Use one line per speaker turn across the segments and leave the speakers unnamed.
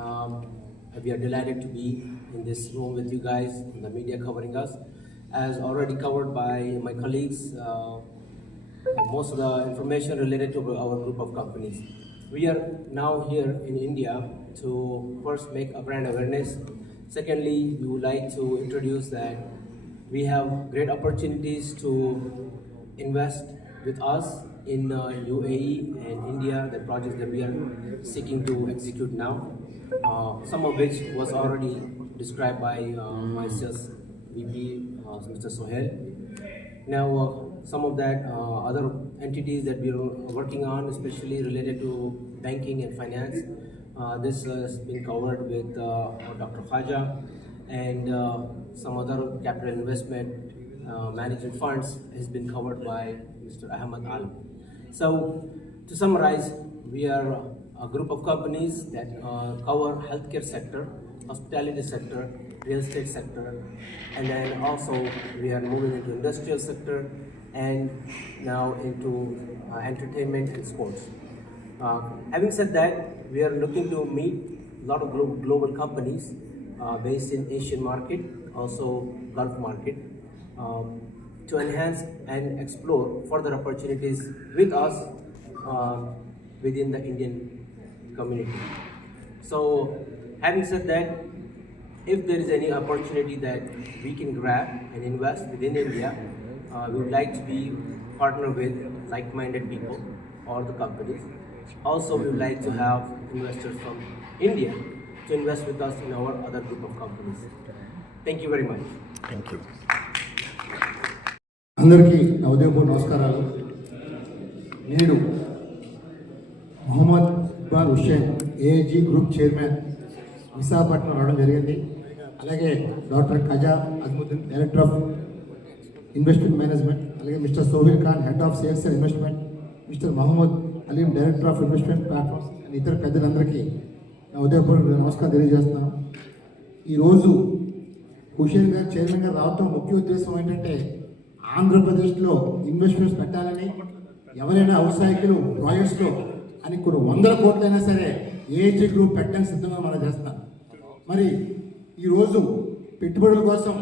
Um, we are delighted to be in this room with you guys, the media covering us. As already covered by my colleagues, uh, most of the information related to our group of companies. We are now here in India to first make a brand awareness. Secondly, we would like to introduce that we have great opportunities to invest with us in uh, UAE and India, the projects that we are seeking to execute now. Uh, some of which was already described by uh, my sales VP, uh, Mr. Sohel. Now, uh, some of that other entities that we are working on, especially related to banking and finance, this has been covered with Dr. Khaja and some other capital investment uh, management funds has been covered by Mr. Ahmad Al. So, to summarize, we are a group of companies that uh, cover healthcare sector, hospitality sector, real estate sector, and then also we are moving into industrial sector and now into uh, entertainment and sports. Uh, having said that, we are looking to meet a lot of glo- global companies uh, based in Asian market, also Gulf market, um, to enhance and explore further opportunities with us uh, within the Indian community. So having said that, if there is any opportunity that we can grab and invest within India, uh, we would like to be partner with like-minded people or the companies. Also, we would like to have investors from India to invest with us in our other group of companies. Thank you very much.
Thank you.
అందరికీ నా ఉదయపూర్ నమస్కారాలు. నేడు Mohammed Iqbal Hussain AG group chairman Visakhapatnam రావడం జరిగింది. అలాగే doctor Khaja Ajmuddin director of investment management అలాగే mister Sohail Khan head of sales and investment mister Mohammed Aleem director of investment platforms and ఇతర పెద్దలందరికీ నా ఉదయపూర్వక నమస్కారం తెలియజేస్తున్నాను. ఈరోజు హుషేన్ గారు చైర్మన్ గారు రావటం ముఖ్య ఉద్దేశం ఏంటంటే ఆంధ్రప్రదేశ్లో ఇన్వెస్ట్మెంట్స్ పెట్టాలని ఎవరైనా వ్యవసాయకులు ప్రాజెక్ట్స్లో అని కొన్ని వందల కోట్లైనా సరే ఏజీ గ్రూప్ పెట్టడానికి సిద్ధంగా మనం చేస్తాం. మరి ఈరోజు పెట్టుబడుల కోసం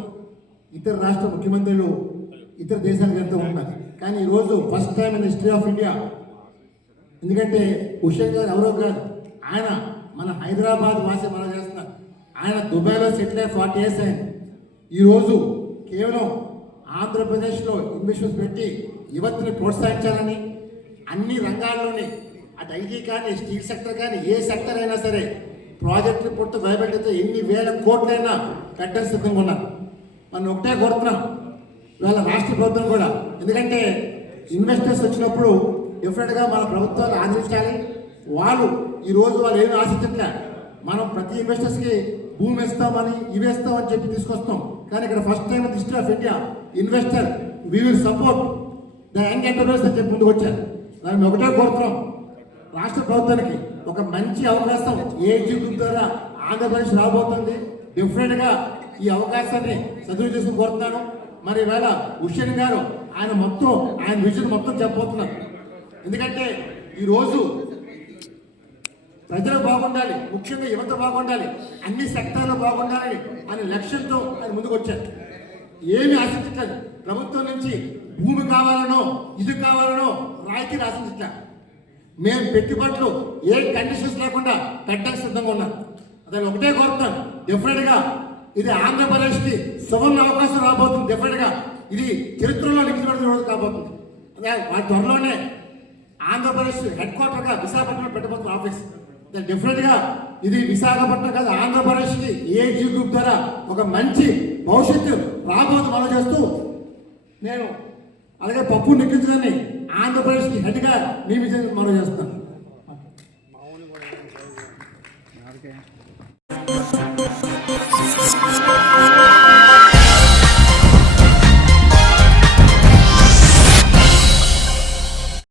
ఇతర రాష్ట్ర ముఖ్యమంత్రులు ఇతర దేశాలకు వెళ్తూ ఉంటారు కానీ ఈరోజు first time in history of India ఎందుకంటే హుషేన్ గారు ఎవరో కాదు ఆయన మన హైదరాబాద్ వాసి మనం చేస్తున్నారు ఆయన దుబాయ్లో సెటిల్ అయ్యి ఫార్టీ ఇయర్స్ అయింది. ఈరోజు కేవలం ఆంధ్రప్రదేశ్లో ఇన్వెస్ట్మెంట్స్ పెట్టి యువతని ప్రోత్సహించాలని అన్ని రంగాల్లోని అటు ఐటీ కానీ స్టీల్ సెక్టర్ కానీ ఏ సెక్టర్ అయినా సరే ప్రాజెక్టులు పుట్టి భయపెడితే ఎన్ని వేల కోట్లైనా కట్టడం సిద్ధంగా ఉన్నారు. మనం ఒకటే కోరుతున్నాం. ఇవాళ రాష్ట్ర ప్రభుత్వం కూడా ఎందుకంటే ఇన్వెస్టర్స్ వచ్చినప్పుడు డెఫినెట్గా మన ప్రభుత్వాలు ఆదరించాలి. వాళ్ళు ఈరోజు వాళ్ళు ఏమి ఆశించట్లే. మనం ప్రతి ఇన్వెస్టర్స్కి భూమి ఇస్తామని ఇవి ఇస్తామని చెప్పి తీసుకొస్తాం. కానీ ఇక్కడ first time history of India investor we will support the young enterprise అని చెప్పి ముందుకు వచ్చారు. దాన్ని మేము ఒకటే కోరుతున్నాం. రాష్ట్ర ప్రభుత్వానికి ఒక మంచి అవకాశం ఏ జీవితం ద్వారా ఆంధ్రప్రదేశ్ రాబోతుంది డిఫరెంట్గా ఈ అవకాశాన్ని చదువు చేసుకుని కోరుతున్నాను. మరి ఈవేళ హుషేన్ గారు ఆయన మొత్తం ఆయన విజన్ మొత్తం చెప్పబోతున్నారు. ఎందుకంటే ఈరోజు ప్రజలు బాగుండాలి ముఖ్యంగా యువత బాగుండాలి అన్ని సెక్టార్లు బాగుండాలి అనే లక్ష్యంతో ఆయన ముందుకు వచ్చారు ఏమి ఆశించట్లేదు. ప్రభుత్వం నుంచి భూమి కావాలనో ఇది కావాలనో రాయితీ ఆశించట్లేదు మేము పెట్టుబడులు ఏ కండిషన్స్ లేకుండా పెట్టడానికి సిద్ధంగా ఉన్నాం. అదే ఒకటే కోరుతాను డిఫరెంట్గా ఇది ఆంధ్రప్రదేశ్కి సువర్ణ అవకాశం రాబోతుంది. డిఫరెంట్గా ఇది చరిత్రలో నిలిచిపెడుతున్న రోజు కాబోతుంది. అదే వాటి త్వరలోనే ఆంధ్రప్రదేశ్ హెడ్ క్వార్టర్గా విశాఖపట్నం పెట్టబోతున్న ఆఫీస్ డెఫినెట్గా ఇది విశాఖపట్నం కాదు ఆంధ్రప్రదేశ్కి ఏజీ గ్రూప్ ద్వారా ఒక మంచి భవిష్యత్తు రాబోతు మనం చేస్తూ నేను అలాగే పప్పు నిఖిల్ ఆంధ్రప్రదేశ్కి హెడ్గా నియమించడం మనం చేస్తాను